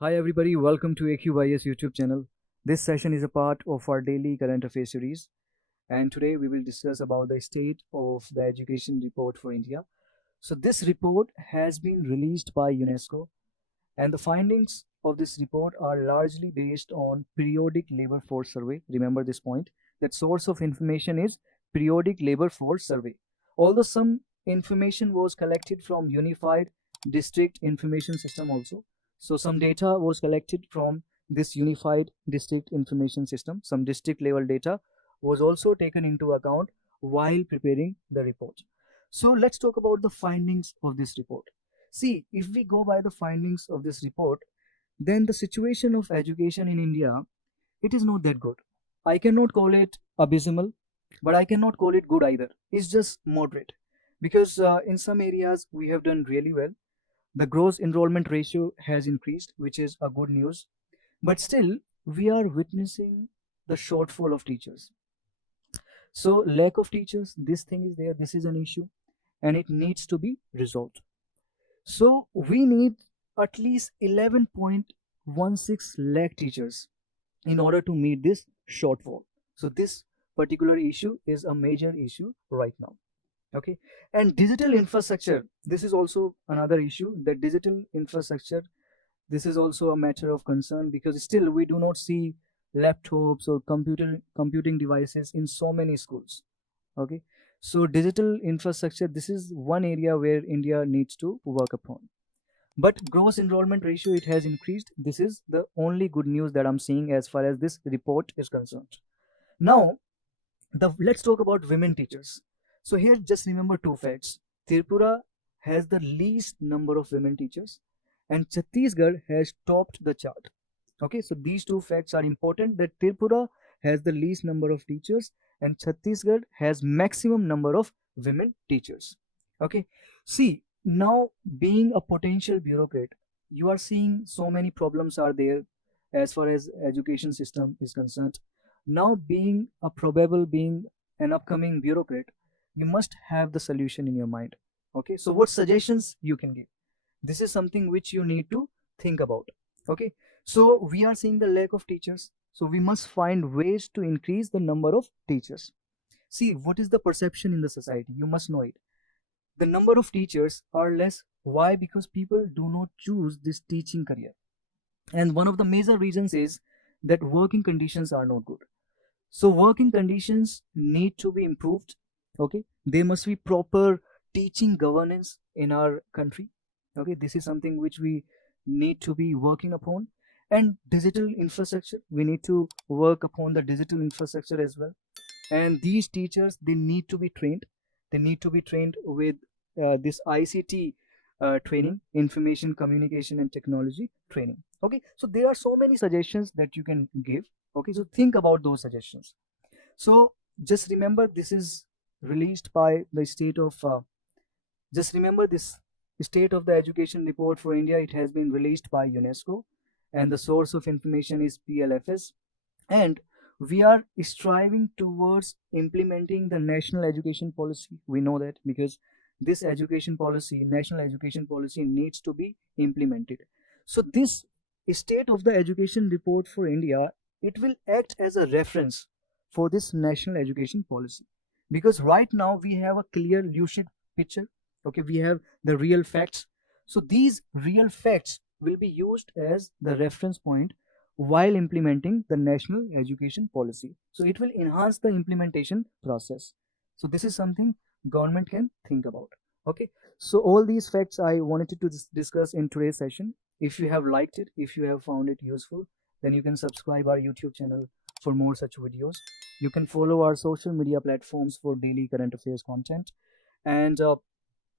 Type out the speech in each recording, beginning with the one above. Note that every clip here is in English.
Hi everybody, welcome to AQYS YouTube channel. This session is a part of our daily current affairs series, and today we will discuss about the state of the education report for India. So this report has been released by UNESCO, and the findings of this report are largely based on periodic labor force survey. Remember this point, that source of information is periodic labor force survey. Although some information was collected from unified district information system also. So some data was collected from this unified district information system. Some district level data was also taken into account while preparing the report. So let's talk about the findings of this report. See, if we go by the findings of this report, then the situation of education in India, it is not that good. I cannot call it abysmal, but I cannot call it good either. It's just moderate. Because in some areas we have done really well. The gross enrollment ratio has increased, which is a good news. But still, we are witnessing the shortfall of teachers. So, lack of teachers, this thing is there, this is an issue, and it needs to be resolved. So we need at least 11.16 lakh teachers in order to meet this shortfall. So this particular issue is a major issue right now. Okay, and digital infrastructure, this is also another issue. The digital infrastructure, this is also a matter of concern because still we do not see laptops or computing devices in so many schools. Okay, so digital infrastructure, this is one area where India needs to work upon. But gross enrollment ratio, it has increased. This is the only good news that I'm seeing as far as this report is concerned. Now, let's talk about women teachers. So here, just remember two facts. Tripura has the least number of women teachers, and Chhattisgarh has topped the chart. Okay, so these two facts are important, that Tripura has the least number of teachers and Chhattisgarh has maximum number of women teachers. Okay, see, now being a potential bureaucrat, you are seeing so many problems are there as far as education system is concerned. Now being an upcoming bureaucrat, you must have the solution in your mind. Okay, so what suggestions you can give? This is something which you need to think about. Okay, so we are seeing the lack of teachers, so we must find ways to increase the number of teachers. See, what is the perception in the society? You must know it. The number of teachers are less. Why? Because people do not choose this teaching career, and one of the major reasons is that working conditions are not good. So working conditions need to be improved. Okay, there must be proper teaching governance in our country. Okay, this is something which we need to be working upon. And digital infrastructure, we need to work upon the digital infrastructure as well. And these teachers, they need to be trained. They need to be trained with this ICT training, information communication and technology training. Okay, so there are so many suggestions that you can give. Okay, so think about those suggestions. So just remember, this is released by the state of just remember this state of the education report for India. It has been released by UNESCO, and the source of information is PLFS. And we are striving towards implementing the national education policy. We know that because this education policy, national education policy, needs to be implemented. So this state of the education report for India, it will act as a reference for this national education policy, because right now we have a clear lucid picture. Okay, we have the real facts. So these real facts will be used as the reference point while implementing the national education policy. So it will enhance the implementation process. So this is something government can think about. Okay, so all these facts I wanted to discuss in today's session. If you have liked it, if you have found it useful, then you can subscribe our YouTube channel for more such videos. You can follow our social media platforms for daily current affairs content. And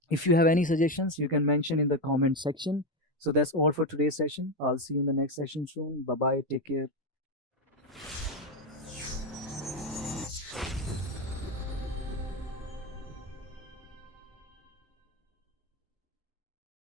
if you have any suggestions, you can mention in the comment section. So that's all for today's session. I'll see you in the next session soon. Bye bye. Take care.